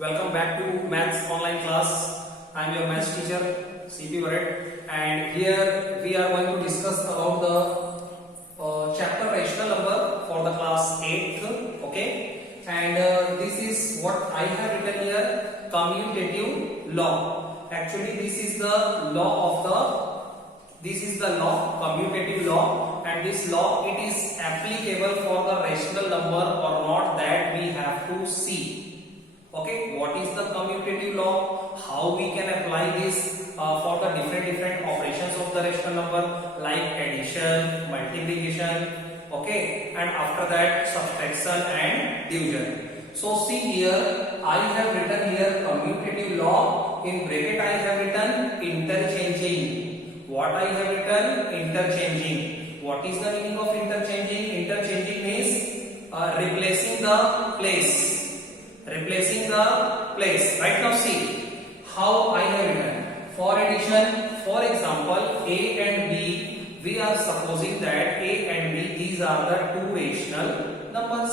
Welcome back to Maths online class. I am your maths teacher CP Varet, and here we are going to discuss about the chapter rational number for the class 8th. Okay, and this is what I have written here: commutative law. Actually, this is the law, commutative law, and this law it is applicable for the rational number or not, that we have to see. Okay, what is the commutative law? How we can apply this for the different operations of the rational number, like addition, multiplication, okay, and after that subtraction and division. So see here, I have written here commutative law. In bracket I have written interchanging. What I have written? Interchanging. What is the meaning of interchanging? Interchanging means replacing the place. Right now see how I have written. For addition, for example, A and B, we are supposing that A and B, these are the two rational numbers.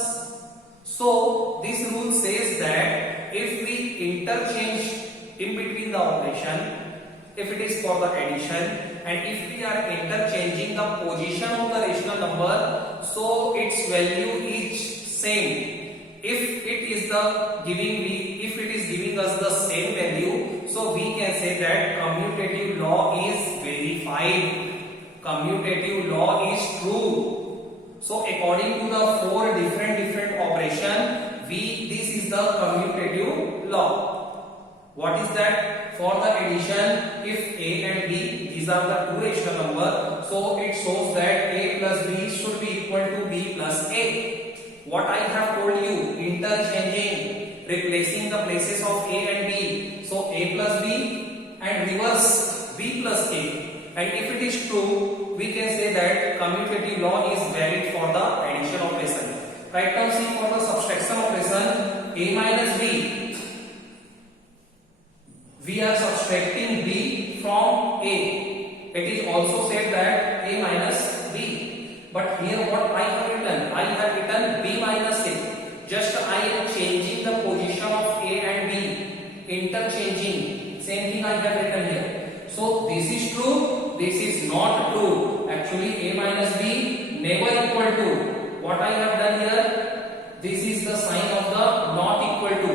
So this rule says that if we interchange in between the operation, if it is for the addition, and if we are interchanging the position of the rational number, so its value is same. If it is giving us the same value, so we can say that commutative law is verified. Commutative law is true. So according to the four different operation, this is the commutative law. What is that? For the addition, if A and B, these are the two rational number, so it shows that A plus B should be equal to B plus A. What I have told you, interchanging, replacing the places of A and B. So A plus B and reverse B plus A. And if it is true, we can say that commutative law is valid for the addition operation. Right now see for the subtraction operation, A minus B. We are subtracting B from A. It is also said that A minus B. But here what I have written? I have written B minus A. Just I am changing the position of A and B. Interchanging. Same thing I have written here. So this is true. This is not true. Actually A minus B never equal to. What I have done here? This is the sign of the not equal to.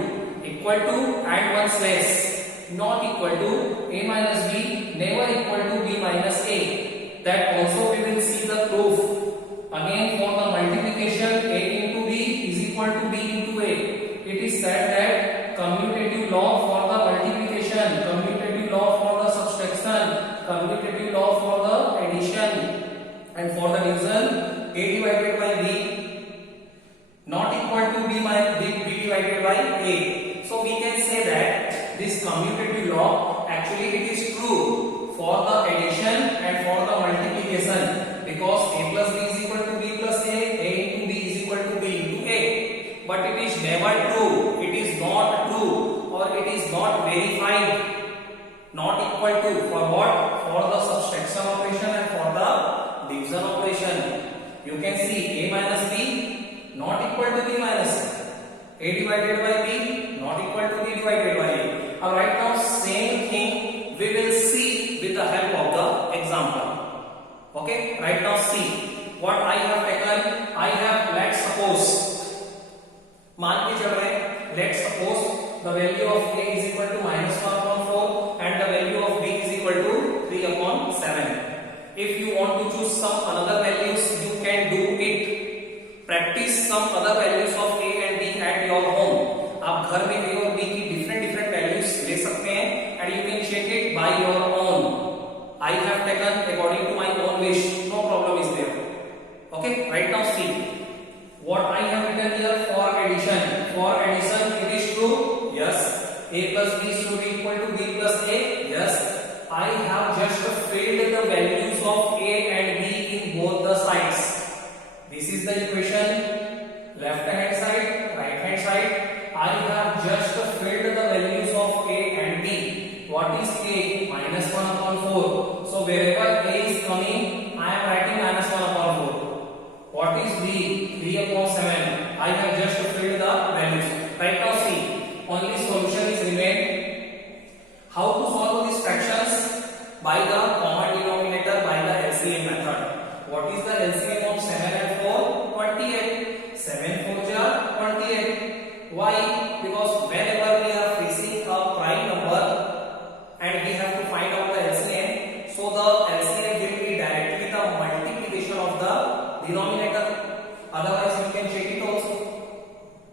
Equal to and one slash. Not equal to. A minus B never equal to B minus A. That also we will see the proof. Again for the multiplication, A into B is equal to B into A. It is said that commutative law for the multiplication, commutative law for the subtraction, commutative law for the addition, and for the division, A divided by B not equal to B divided by A. So we can say that this commutative law actually it is true for the addition and for the multiplication, because A plus B is equal to B plus A into B is equal to B into A. But it is never true, it is not true, or it is not verified. Not equal to for what? For the subtraction operation and for the division operation. You can see A minus B not equal to B minus A divided by B not equal to B divided by A. Alright, now same thing we will see with the help of the example. Okay, right now see what I have taken. I have, let's suppose, let's suppose the value of A is equal to minus 1 upon 4 and the value of B is equal to 3 upon 7. If you want to choose some another values, you can do it. Practice some other values of A and B at your home. आप घर में A और B की different values ले सकते हैं and you can check it by your own. I have taken according to my own wish. No problem is there. Okay, right now see what I have written here for addition. For addition, it is true. Yes. A plus B should be equal to B plus A. Yes. I have just filled the values of A and B in both the sides. This is the equation. Left hand side, right hand side. I have just filled the values of A and B. What is A? Minus 1 upon 4. So wherever A is coming, I am writing minus 1 upon 4. What is B? 3 upon 7. I have just filled the values. Right now see, only solution Why? Because whenever we are facing a prime number and we have to find out the LCM, so the LCM will be directly the multiplication of the denominator. Otherwise you can check it also.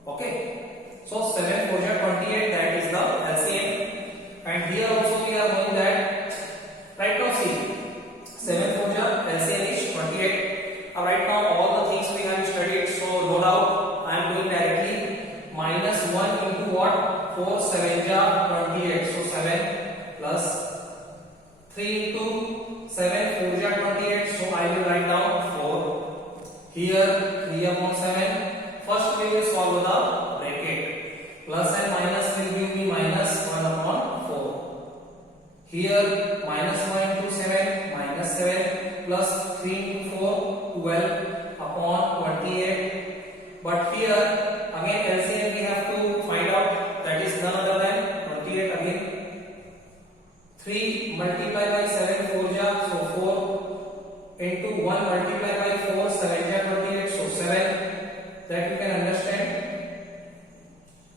Okay, so 7 4 28, that is the LCM. And here also we are knowing that, right now see, 7 4 LCM is 28. Right now all the things we have studied, so no doubt I am doing directly minus 1 into what? 4 7 28. So 7 plus 3 into 7 4 28. So I will write down 4. Here 3 upon 7. First we will solve the bracket. Plus and minus will give me minus 1 upon 4. Here minus 1 into 7 minus 7 plus 3 into 4 12 upon 28. But here again LCM we have to find out, that is none other than 28 again. 3 multiplied by 7 4 so 4 into 1 multiplied by 4 7 28, so 7. That you can understand.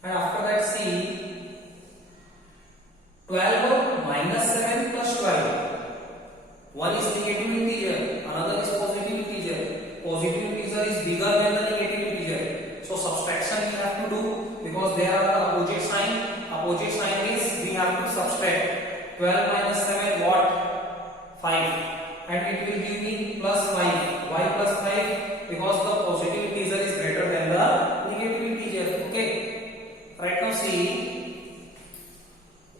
And after that see, 12 minus 7 plus 12. One is negative integer, another is positive integer. Positive integer is bigger than the negative integer. So subtraction we have to do, because they are the opposite sign. Opposite sign means we have to subtract. 12 minus 7 what? 5. And it will give me plus 5. Why plus 5? Because the positive integer is greater than the negative integer. Okay. Right now see,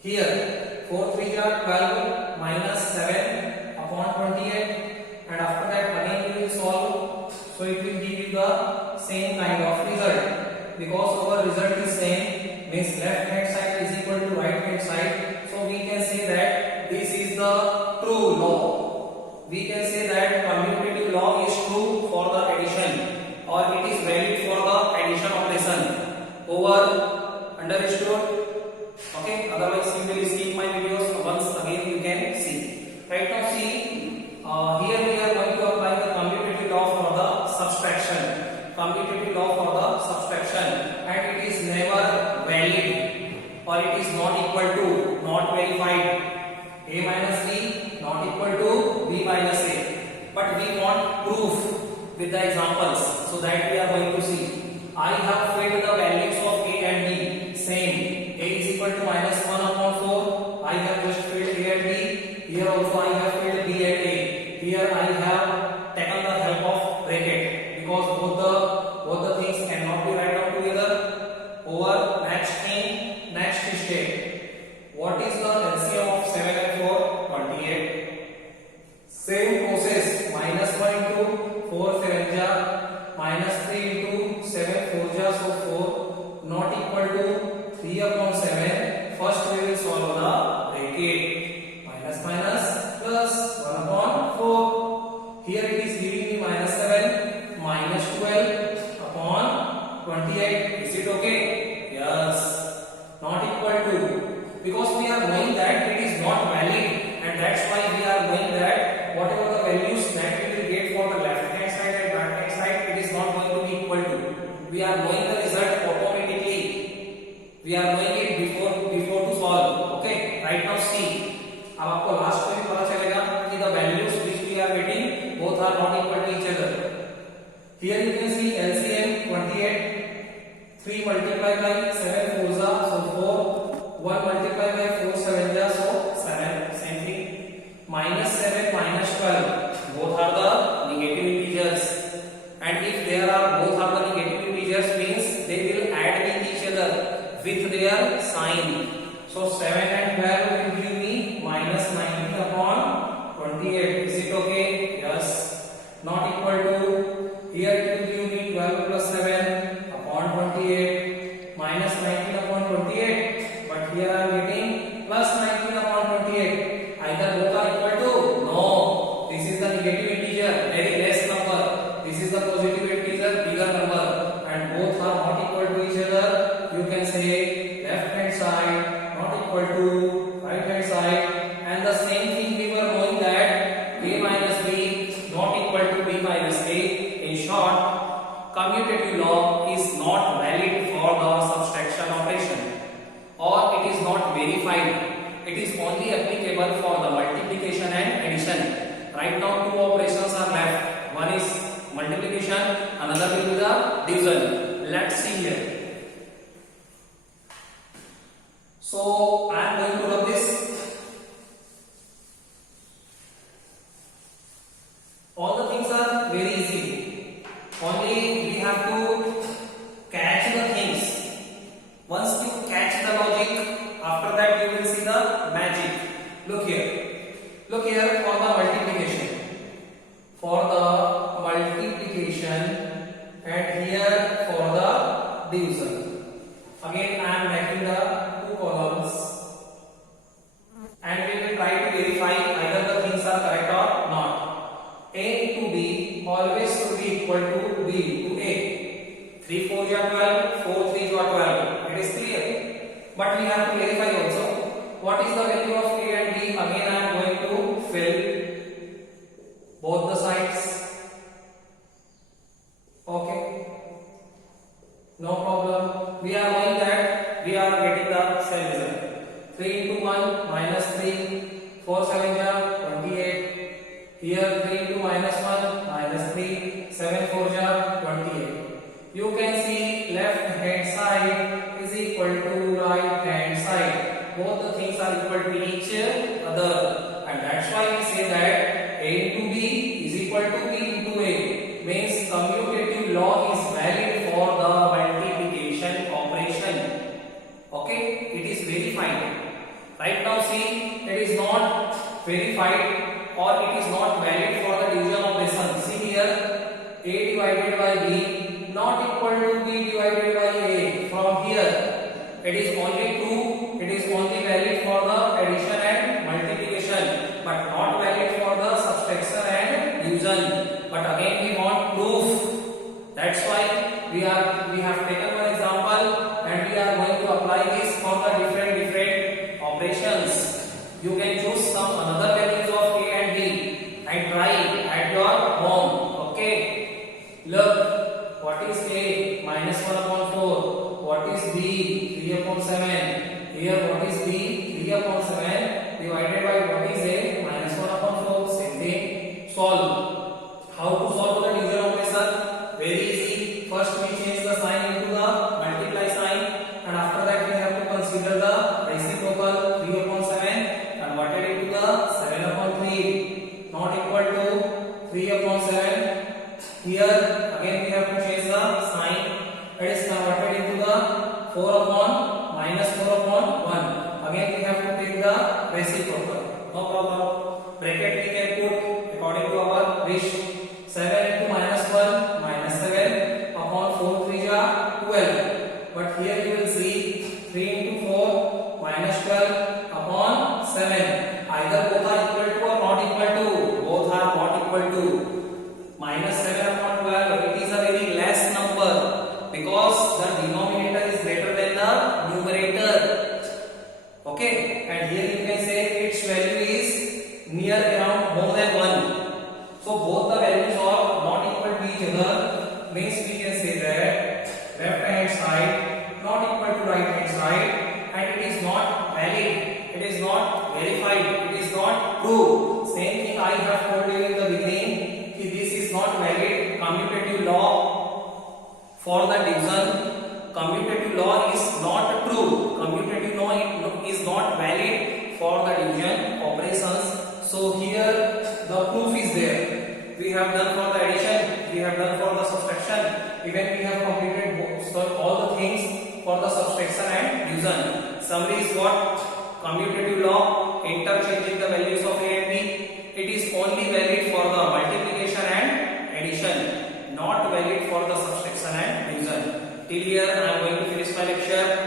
here 4 3 are 12 minus 7 upon 28, and after that again we will solve. So it will give you the same kind of result, because our result is same, means left hand side is equal to right hand side. So we can say that this is the true law. We can say that commutative law is true for the addition, or it is valid for the addition operation. Over? Understood? Okay, otherwise you will skip my videos. Once again you can see. Right now see, here we are going to apply the commutative law for the subtraction. Commutative law for the subtraction, and it is never valid, or it is not equal to, not verified. A minus B not equal to B minus A. But we want proof with the examples, so that we are going to see. I have filled the values of A and B same. A is equal to minus 1 upon 4. I have just filled A and B. Here also I have filled B and A. Here I have taken the help of bracket, because both the things cannot be written down together. Over? Next thing, next step. What is the LCM of 7 and 4? 28. Same process. Minus 1 into 4 7 minus 3 into 7 4 so 4 not equal to 3 upon 7. First we will solve the bracket. Minus minus plus 1 upon 4. Here it is giving me minus 7 minus 12 upon 28. Is it okay? Yes. Not equal to, because we are knowing that it is not valid, and that's why we are knowing that whatever the values that we will get for the left hand side and right hand side, it is not going to be equal to. We are knowing the result automatically. We are knowing it before to solve. Okay. Right now see, अब आपको last में भी पता चलेगा कि the values which we are getting both are not equal to each other. Here you can see LCM 28. 3 multiplied by 7 4 so 4. 1 multiplied by 4 7 so 7. Same thing. Minus 7 minus 12. Both are the negative integers. And if there are both are the negative integers, means they will add with each other with their sign. So 7 and 12 will give me minus 19 upon 28. Is it okay? Yes. Not equal to, here it will give me 12 plus 7 upon 28 minus 19 upon 28. But here I am getting plus 19 upon 28. Either both are equal to? No. This is the negative integer, very less number. This is the positive integer, bigger number. And both are not equal to each other. You can say left hand side not equal to right hand side. And the same thing we were knowing that A minus B not equal to B minus A. In short, commutative law is not valid for the subtraction. So I am going to rub this. All the things are very easy. Only we have to catch the things. Once you catch the logic, after that you will see the magic. Look here. Look here for the multiplication. For the multiplication and here for the division. Again I am making the two columns and we will try to verify either the things are correct or not. A to B always should be equal to B to A. 3 4 is 12, 4 3 is 12. It is clear. But we have to verify also. What is the value of A and B? Again I am going to fill both the sides. Okay. No problem. We are knowing that we are getting the same result. 3 into 1 minus 3. 4 7 is 28. Here 3 into minus 1 minus 3. 7 4 is 28. You can see left hand side is equal to right hand side. Both the things are equal to each other. And that's why we say that A into B is equal to B into A. Means commutative law is valid for the multiplication operation. Okay, it is verified. Right now see, it is not verified or it is not valid for the division operation. See here, A divided by B not equal to B divided by A. From here, it is only true, it is only valid for the addition and multiplication, but not valid for the subtraction and division. But again we want proof. That's why we have taken one example and we are going to apply this for the different operations. You can choose some another values of A and B and try at your home. Okay. Look, what is A? Minus 1 upon 4. What is B? 3 upon 7. Here what is B? 3 upon 7 divided by what is A? Minus 1 upon 4. Same thing. Solve. How to solve the division operation? Very easy. First we change the sign into the multiply sign and after that we have to consider the reciprocal. 3 upon 7 converted into the 7 upon 3 not equal to 3 upon 7. Here again we have to change the sign. It is converted into the 4 upon minus 4 upon 1. Again we have to take the reciprocal. No problem. Bracket we can put according to our wish. 7 into minus 1 minus 7 upon 4 3 are 12. But here you will see 3 into 4 minus 12 upon 7. Either both are equal to or not equal to. Both are not equal to. Minus 7 upon 12, it is a very less number because the denominator is greater than the numerator. Okay, and here you can say its value is near around more than 1. So both the values are not equal to each other. Means we can say that left hand side not equal to right hand side and it is not valid. It is not verified. It is not true. Same thing I have told you in the beginning. This is not valid. Commutative law for the division. Commutative law is not true. Commutative law is not valid for the division operations. So here the proof is there. We have done for the addition, we have done for the subtraction, even we have completed all the things for the subtraction and division. Summary is what? Commutative law, interchanging the values of A and B. It is only valid for the multiplication and addition, not valid for the subtraction and division. Till here I am going to finish my lecture.